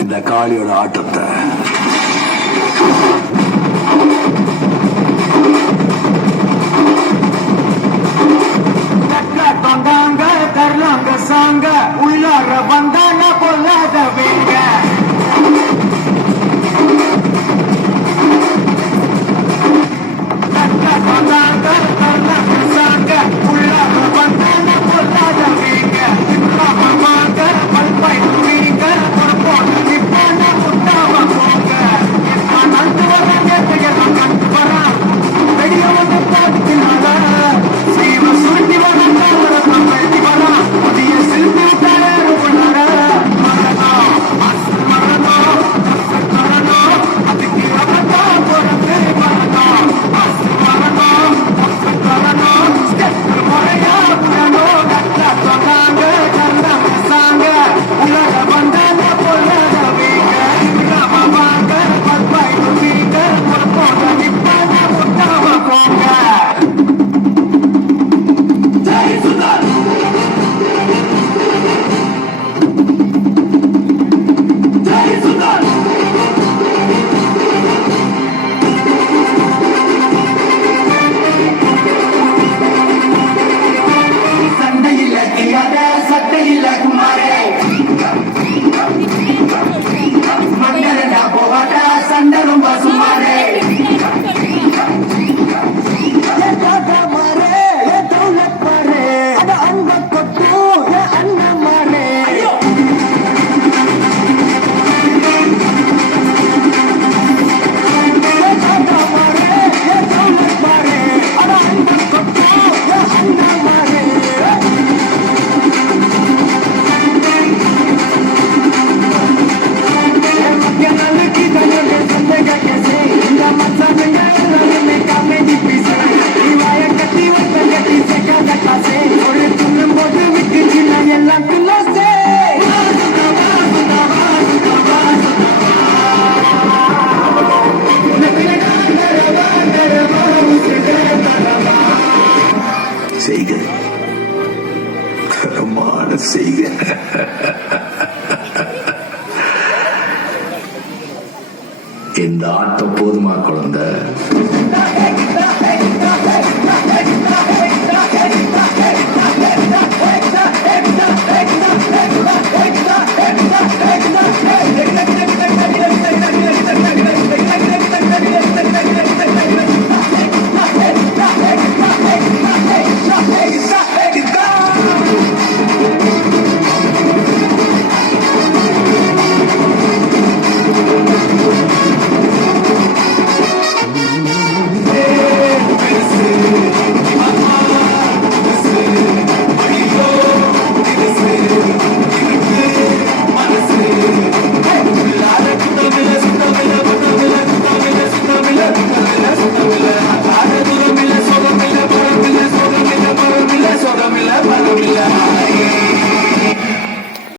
இந்த காளியோட ஆட்டத்தை. தொண்டாங்க தரலாங்க சாங்க உள்ளார வந்தான பொல்லாத வேங்க தொண்டாங்க தரலாங்க சாங்க உள்ளார வந்தான பொல்லாத வேங்க வாங்க பல்பாய் துணிங்க பொறுப்போட நிப்பான முட்டாம போங்க நண்டு வராங்க எல்லாம் கண்டு வரா வெளியவங்க பார்த்தினால சீவ சுருட்டி வராங்க புதிய சில்பி செய்க தரமான செய்க. இந்த ஆட்டம் போதுமா குழந்தை?